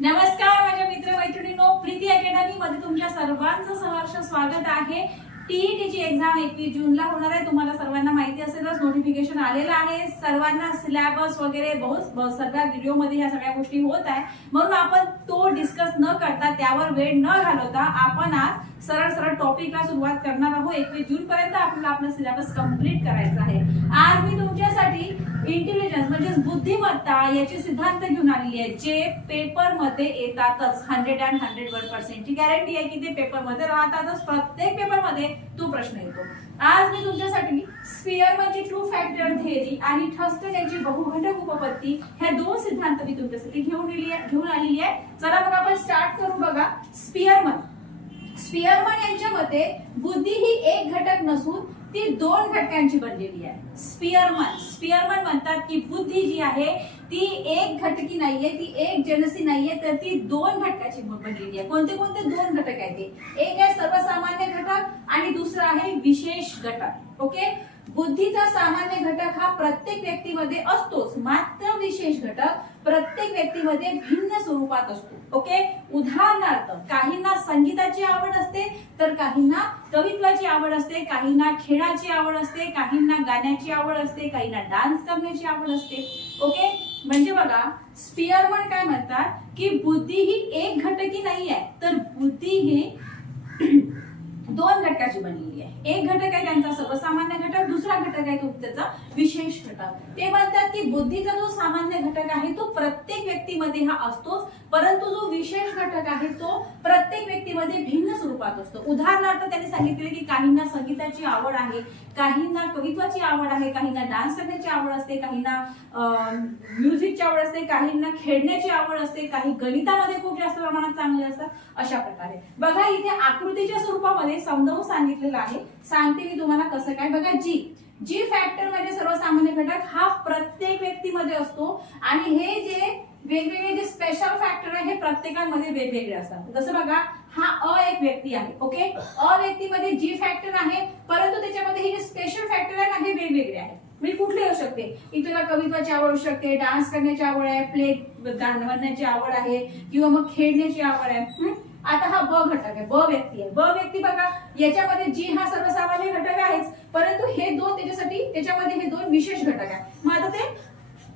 नमस्कार माझ्या मित्र मैत्रिणींनो, प्रीती अकॅडमी मध्ये तुमच्या सर्वांचं सहर्ष स्वागत आहे। टीईटीची एक्झाम 21 जूनला होणार आहे। तुम्हाला सर्वांना माहिती असेलच, नोटिफिकेशन आलेलं आहे। सर्वांना सिलेबस वगैरे बहुत सगळ्या व्हिडिओ मध्ये ह्या सगळ्या गोष्टी होत आहे, म्हणून आपण तो डिस्कस न करता, त्यावर वेळ न घालवता आपण आज सरळ टॉपिकला सुरुवात करणार आहोत। 21 जून पर्यंत आपल्याला आपला सिलेबस कंप्लीट करायचा आहे। आज मी तुमच्यासाठी इंटेलिजन्स म्हणजे बुद्धिमत्ता याचे सिद्धांत घेऊन आलेली आहे, जे पेपर मध्ये येतातच। 100% ची गॅरंटी आहे की ते पेपर मध्ये राहतातच। प्रत्येक पेपर मध्ये तो प्रश्न येतो। आज मी तुमच्यासाठी स्पियरमनची ट्रू फॅक्टर थिअरी आणि थर्स्टन यांची बहुघटक उपपत्ती ह्या दोन सिद्धांत मी तुमच्यासाठी घेऊन आलेली आहे। चला मग आपण स्टार्ट करू। बघा, स्पियरमन यांच्या मते बुद्धी ही एक घटक नसून ती दोन घटकांची बनलेली आहे। स्पियरमन म्हणतात की बुद्धी जी आहे ती एक घटकी नाहीये, ती एक जनसी नाहीये, तर ती दोन घटकाची बनलेली आहे। कोणते कोणते दोन घटक आहेत ते? एक आहे सर्वसामान्य घटक आणि दुसरा आहे विशेष घटक। ओके, बुद्धीचा सामान्य घटक हा प्रत्येक व्यक्तीमध्ये असतोच, मात्र विशेष घटक प्रत्येक व्यक्तीमध्ये भिन्न स्वरूपात असतो। ओके, उदाहरणार्थ काहींना संगीताची आवड असते, तर काहींना कवित्वाची आवड असते, काहींना खेळाची आवड असते, काहींना गाण्याची आवड असते, काहींना डान्स करण्याची आवड असते। ओके, म्हणजे बघा, स्पियरमन काय म्हणतात की बुद्धी ही एक घटकी नाही आहे, तर बुद्धी ही दोन घटकाची बनलेली आहे। एक घटक आहे त्यांचा सर्वसामान्य घटक, दुसरा घटक आहे तो त्याचा विशेष घटक। ते म्हणतात की बुद्धीचा जो सामान्य घटक आहे तो प्रत्येक व्यक्तीमध्ये हा असतोच, परंतु जो विशेष घटक आहे तो प्रत्येक व्यक्तीमध्ये भिन्न स्वरूपात असतो। उदाहरणार्थ त्यांनी सांगितले की काहींना संगीताची आवड आहे, काहींना कवित्वाची आवड आहे, काहींना डान्स करण्याची आवड असते, काहींना म्युझिकची आवड असते, काहींना खेळण्याची आवड असते, काही गणितामध्ये खूप जास्त प्रमाणात चांगले असतात। अशा प्रकारे बघा, इथे आकृतीच्या स्वरूपामध्ये समजावून सांगितलेलं आहे। सांगते मी तुम्हाला कसं काय। बघा, जी फॅक्टर म्हणजे सर्वसामान्य घटक हा प्रत्येक व्यक्तीमध्ये असतो, आणि हे जे वेगवेगळे जे स्पेशल फॅक्टर आहे हे प्रत्येकामध्ये वेगवेगळे असतात। जसं बघा, हा एक व्यक्ती आहे। ओके, व्यक्तीमध्ये जी फॅक्टर आहे, परंतु त्याच्यामध्ये हे जे स्पेशल फॅक्टर आहे ना हे वेगवेगळे आहे। मी कुठली असू शकते, इथला कवित्वाची आवड असू शकते, डान्स करण्याची आवड आहे, प्ले गाणं म्हणण्याची आवड आहे, किंवा मग खेळण्याची आवड आहे। आता हा ब घटक आहे, ब व्यक्ती आहे। ब व्यक्ती बघा, याच्यामध्ये जी हा सर्वसामान्य घटक आहेच, परंतु हे दोन त्याच्यामध्ये हे दोन विशेष घटक आहेत। मग आता ते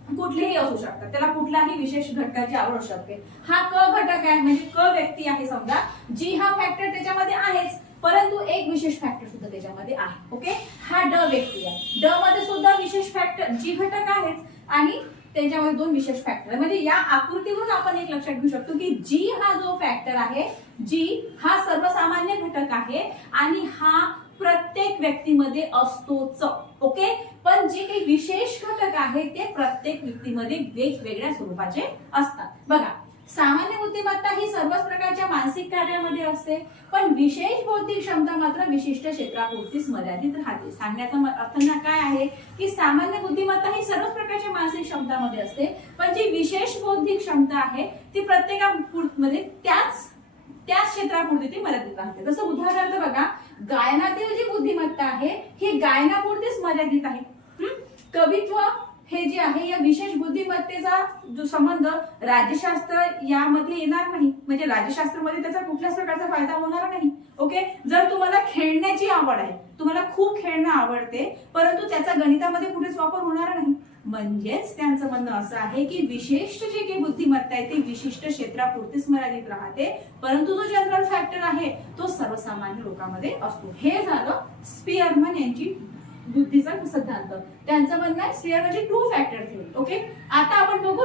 कुठलेही असू शकतात, त्याला कुठलाही विशेष घटकाची आवड असू शकते। हा क घटक आहे, म्हणजे क व्यक्ती आहे समजा, जी हा फॅक्टर त्याच्यामध्ये आहेच, परंतु एक विशेष फॅक्टर सुद्धा त्याच्यामध्ये आहे। ओके, हा ड व्यक्ती आहे। ड मध्ये सुद्धा विशेष फॅक्टर जी घटक आहेच, आणि त्यांच्यामध्ये दोन विशेष फॅक्टर। म्हणजे या आकृतीवरून आपण एक लक्षात घेऊ शकतो की जी हा जो फॅक्टर आहे, जी हा सर्वसामान्य घटक आहे, आणि हा प्रत्येक व्यक्तीमध्ये असतोच। ओके, पण जे काही विशेष घटक आहे ते प्रत्येक व्यक्तीमध्ये वेगवेगळ्या स्वरूपाचे असतात। बघा, सामान्य बुद्धिमत्ता ही सर्वच प्रकारच्या मानसिक कार्यामध्ये असते, पण विशेष बौद्धिक क्षमता मात्र विशिष्ट क्षेत्रापुरतीच मर्यादित राहते। सांगण्याचा अर्थ काय आहे की सामान्य बुद्धिमत्ता ही सर्वच प्रकारच्या मानसिक क्षमतामध्ये असते, पण जी विशेष बौद्धिक क्षमता आहे ती प्रत्येकामध्ये त्याच क्षेत्रापुरती ती मर्यादित राहते। जसं उदाहरणार्थ बघा, गायनातील जी बुद्धिमत्ता आहे ही गायनापुरतीच मर्यादित आहे। कवित्व हे जे आहे या विशेष बुद्धिमत्तेचा जो संबंध राज्यशास्त्र यामध्ये येणार नाही, म्हणजे राज्यशास्त्रामध्ये त्याचा कुठल्याच प्रकारचा फायदा होणार नाही। ओके, जर तुम्हाला खेळण्याची आवड आहे, तुम्हाला खूप खेळणं आवडते, परंतु त्याचा गणितामध्ये कुठेच वापर होणार नाही। म्हणजेच त्यांचं म्हणणं असं आहे की विशिष्ट जी काही बुद्धिमत्ता आहे ती विशिष्ट क्षेत्रापुरतीच मर्यादित राहते, परंतु जो जनरल फॅक्टर आहे तो सर्वसामान्य लोकांमध्ये असतो। हे झालं स्पियरमन यांची बुद्धीचा सिद्धांत। त्यांचं म्हणणं आहे स्पियरमनची ट्रू फॅक्टर थिअरी। ओके, आता आपण बघू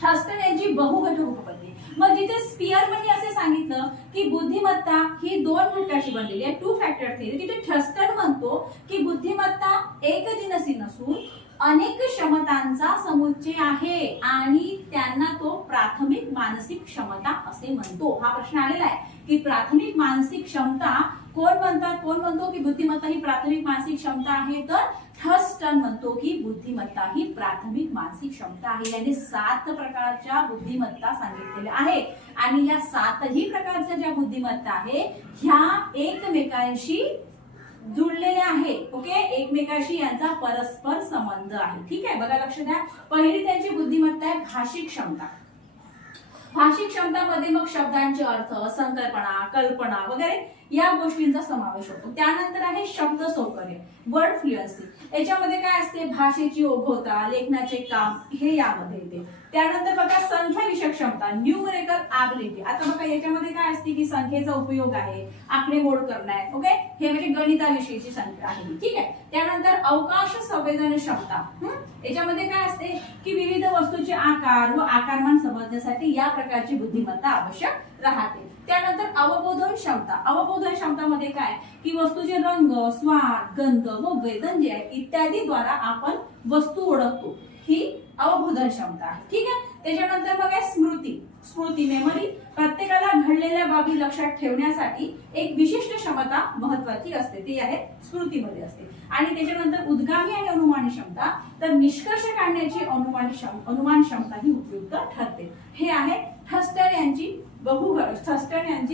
थर्स्टन यांची बहुघटक उपपत्ती। मग जिथे स्पियरमनने असे सांगितलं की बुद्धिमत्ता ही दोन घटकाची बनलेली आहे, टू फॅक्टर थिअरी, तिथे थर्स्टन म्हणतो की बुद्धिमत्ता एकजिनसी नसून अनेक क्षमतांचा समुच्चय आहे, आणि त्यांना तो प्राथमिक मानसिक क्षमता असे म्हणतो। हा प्रश्न आलेला आहे की प्राथमिक मानसिक क्षमता कोण म्हणतो की बुद्धिमत्ता ही प्राथमिक मानसिक क्षमता आहे, तर थर्स्टन म्हणतो की बुद्धिमत्ता ही प्राथमिक मानसिक क्षमता आहे। याने 7 प्रकारच्या बुद्धिमत्ता सांगितलेल्या आहे, आणि या 7ही प्रकारच्या ज्या बुद्धिमत्ता आहे ह्या एकमेकांशी जुळलेल्या आहे। ओके, एकमेकांशी यांचा परस्पर संबंध आहे। ठीक आहे, बघा लक्ष द्या। पहिली त्यांची बुद्धिमत्ता आहे भाषिक क्षमता। भाषिक क्षमतामध्ये मग शब्दांचे अर्थ, संकल्पना, कल्पना वगैरे या गोष्टींचा समावेश होतो. त्यानंतर आहे शब्द सौकर्य, वर्ड फ्लुएन्सी. याच्यामध्ये काय असते, भाषेची ओघवता, लेखनाचे काम हे यामध्ये येते. त्यानंतर बघा संख्या विषयक क्षमता, न्यूमरिकल ॲबिलिटी. आता बघा याच्यामध्ये काय असते की संख्येचा उपयोग आहे, आकडेमोड करणे, ओके, हे म्हणजे गणिताविषयीची संख्या आहे, ठीक आहे. त्यानंतर अवकाश संवेदन क्षमता. याच्यामध्ये काय असते की विविध वस्तूचे आकार व आकारमान समजण्यासाठी या प्रकारची बुद्धिमत्ता आवश्यक राहते. त्यानंतर अवबोधन क्षमता. अवबोधन क्षमतामध्ये काय की वस्तूचे रंग, स्वाद, गंध व वेदन जे आहे इत्यादी द्वारा आपण वस्तू ओळखतो, ही अवबोधन क्षमता आहे, ठीक आहे. त्याच्यानंतर बघा स्मृती. स्मृती मेमरी, प्रत्येकाला घडलेल्या बाबी लक्षात ठेवण्यासाठी एक विशिष्ट क्षमता महत्वाची असते, ती आहे स्मृतीमध्ये असते. आणि त्याच्यानंतर उद्गामी आणि अनुमानी क्षमता, तर निष्कर्ष काढण्याची अनुमान क्षमता ही उपयुक्त ठरते. हे आहे थर्स्टन यांची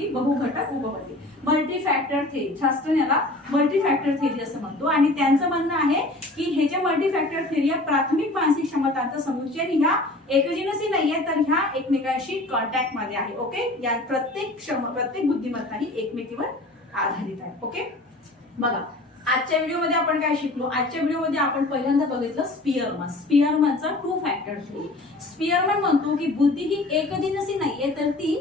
बहुघटक उपपत्ती, मल्टीफॅक्टर थेरी. थर्स्टन याला मल्टीफॅक्टर थेरी असं म्हणतो आणि त्यांचं म्हणणं आहे की हे जे मल्टीफॅक्टर थेरी या प्राथमिक मानसिक क्षमतांचा समुच्चय आणि ह्या एकजिनसी नाहीये, तर ह्या एकमेकांशी कॉन्टॅक्ट मध्ये आहे, ओके. या प्रत्येक बुद्धिमत्ता ही एकमेकीवर आधारित आहे, ओके. बघा आजच्या व्हिडिओमध्ये आपण काय शिकलो, आजच्या व्हिडिओमध्ये आपण पहिल्यांदा बघितलं Spearman. स्पियरमनचा two factor theory. Spearman म्हणतो की बुद्धी ही एकजिनसी नाहीये, तर ती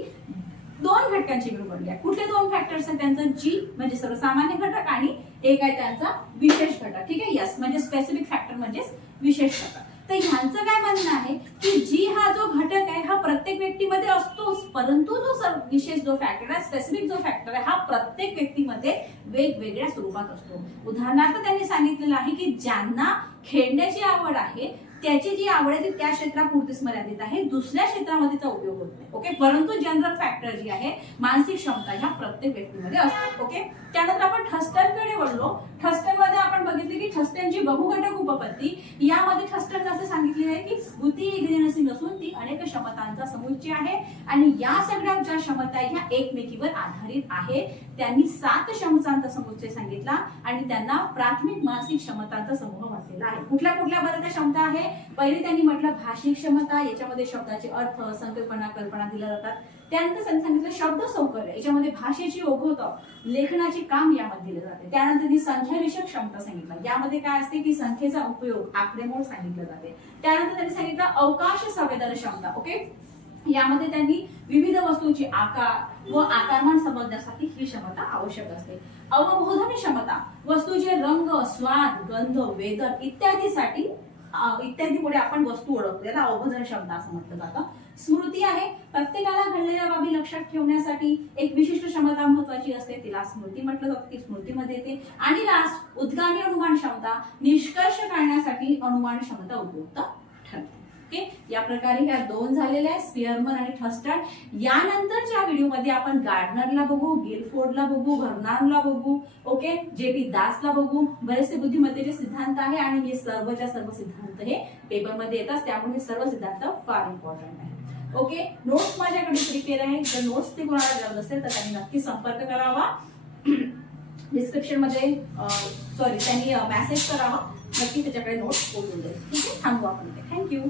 दोन घटकांची मिळून बनली आहे. कुठले दोन फॅक्टर्स आहेत त्यांचं, जी म्हणजे सर्वसामान्य घटक आणि एक आहे त्यांचा विशेष घटक, ठीक आहे. यस म्हणजे स्पेसिफिक फॅक्टर म्हणजे विशेष घटक. तर ह्यांचं काय म्हणणं आहे की जी हा जो घटक आहे हा प्रत्येक व्यक्तीमध्ये असतोच, परंतु जो विशेष जो फॅक्टर आहे, स्पेसिफिक जो फॅक्टर आहे, हा प्रत्येक व्यक्तीमध्ये वेगवेगळ्या स्वरूपात असतो. उदाहरणार्थ त्यांनी सांगितलेलं आहे की ज्यांना खेळण्याची आवड आहे त्याची जी आवड आहे ती त्या क्षेत्रापुरतीच मर्यादित आहे, दुसऱ्या क्षेत्रामध्ये त्याचा उपयोग होत नाही, ओके. परंतु जनरल फॅक्टर जी आहे, मानसिक क्षमता ह्या प्रत्येक व्यक्तीमध्ये असते, ओके. त्यानंतर आपण थर्स्टनकडे वळलो. थर्स्टनमध्ये आपण बघितले की थर्स्टनची बहुघटक उपपत्ती, यामध्ये थर्स्टन असं सांगितले आहे की बुद्धी एकजिनसी नसून ती अनेक क्षमतांचा समुच्चय आहे आणि या सगळ्या ज्या क्षमता आहेत ह्या एकमेकीवर आधारित आहे. त्यांनी 7 क्षमतांचा समुच्चय सांगितला आणि त्यांना प्राथमिक मानसिक क्षमतांचा समूह म्हटलेला आहे. कुठल्या कुठल्या बऱ्याच क्षमता आहे, पहिले त्यांनी म्हटलं भाषिक क्षमता, याच्यामध्ये शब्दाचे अर्थ, संकल्पना, कल्पना दिल्या जातात. त्यानंतर त्यांनी सांगितलं शब्द सौकर्य, याच्यामध्ये भाषेची ओघवतं, लेखनाचे काम यामध्ये दिले जाते. त्यानंतर त्यांनी संख्या विषयक क्षमता सांगितलं, यामध्ये काय असते की संख्येचा उपयोग, आकडेमोड सांगितलं जाते. त्यानंतर त्यांनी सांगितलं अवकाश संवेदन क्षमता, ओके. यामध्ये त्यांनी विविध वस्तूंचे आकार व आकारमान समजण्यासाठी ही क्षमता आवश्यक असते. अवबोधन क्षमता, वस्तूचे रंग, स्वाद, गंध, वेदन इत्यादीमुळे आपण वस्तू ओळखतो, याला अवबोधन क्षमता असं म्हटलं जातं. स्मृती आहे, प्रत्येकाला घडलेल्या बाबी लक्षात ठेवण्यासाठी एक विशिष्ट क्षमता महत्वाची असते, तिला स्मृती म्हटलं जातं, ती स्मृतीमध्ये येते. आणि लास्ट उद्गामी अनुमान क्षमता, निष्कर्ष काढण्यासाठी अनुमान क्षमता उपयुक्त ठरते, ओके. या प्रकारे ह्या दोन झालेल्या आहेत, स्पियरमन आणि थर्स्टन. यानंतरच्या व्हिडिओमध्ये आपण गार्डनरला बघू, गिलफोर्डला बघू, बर्नार्डला बघू, ओके, जे.पी. दासला बघू. बरेचसे बुद्धिमत्तेचे सिद्धांत आहे आणि हे सर्वच्या सर्व सिद्धांत हे पेपरमध्ये येतात, त्यामुळे हे सर्व सिद्धांत फार इम्पॉर्टंट आहे, ओके. नोट्स माझ्याकडे प्रिपेअर आहे, जर नोट्स ते कोणाला गरज असेल तर त्यांनी नक्की संपर्क करावा. डिस्क्रिप्शन मध्ये त्यांनी मेसेज करावा, नक्की त्याच्याकडे नोट्स पोहोचून जाईल, ठीक आहे. थांबू आपण. थँक्यू.